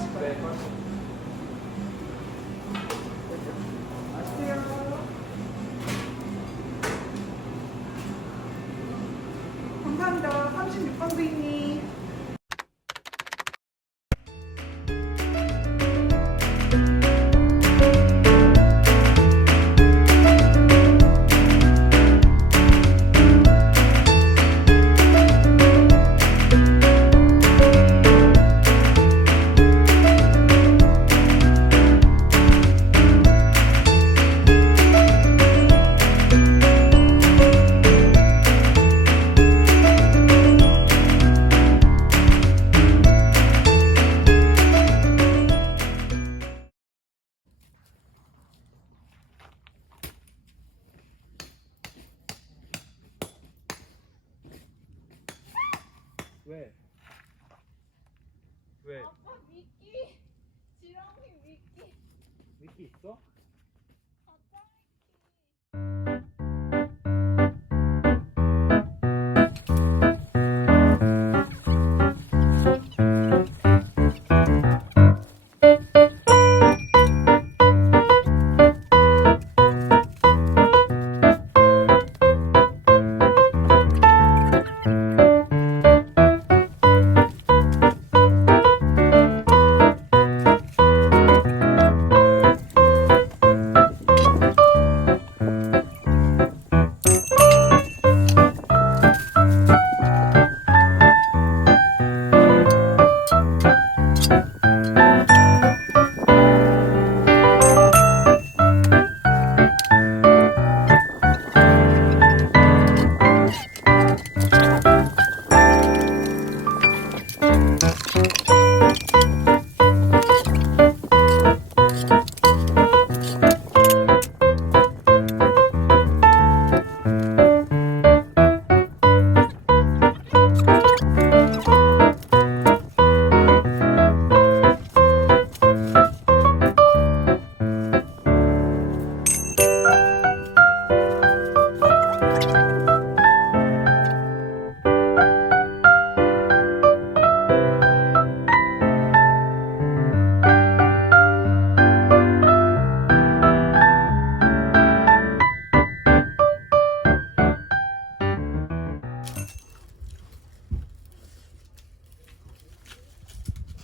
하나씩 더. 네. 맛있어요. 감사합니다. 36번 부인님. 왜? 왜? 아빠 미끼! 지렁이 미끼! 미끼 있어? 가짜 미끼!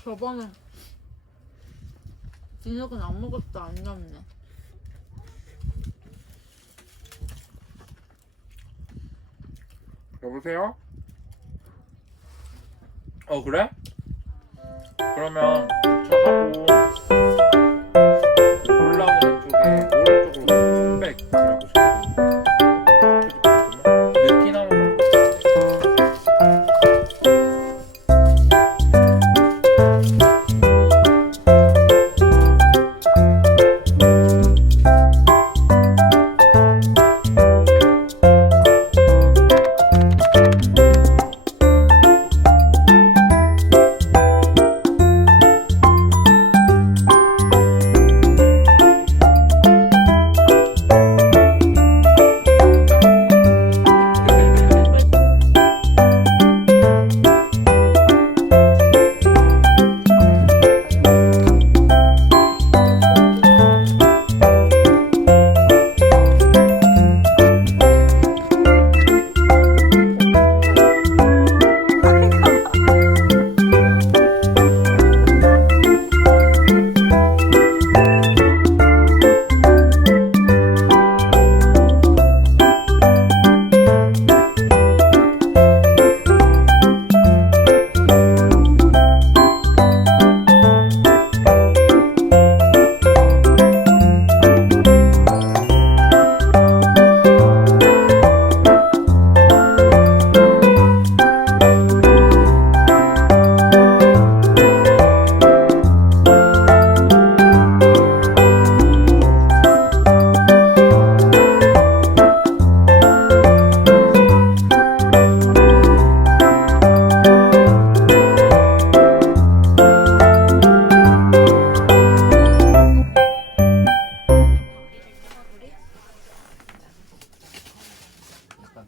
저번에 저녁은 아무것도 안 남네. 여보세요? 그래? 그러면 주차하고 올라오는 쪽에 오른쪽으로 흑백이라고 적혀있는데 느티나무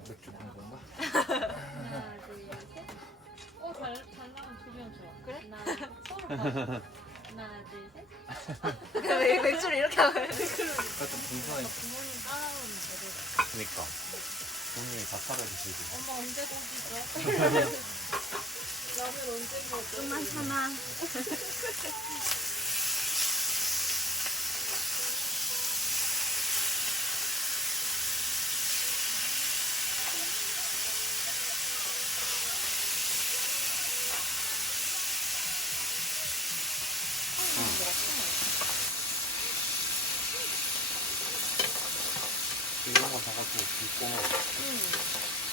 맥주 한 건가? 하나, 둘, 셋. 잘 나면 두 명 줘. 그래? 하나, 서로 봐. 왜 맥주를 이렇게 하고 약간 분산해. 부모님 따라오는 거를. 그니까. 돈이 다 차려주시고. 엄마 언제 고기죠? 라면 언제 먹어? 좀만 참아. 이런 거 다 가지고 굽고.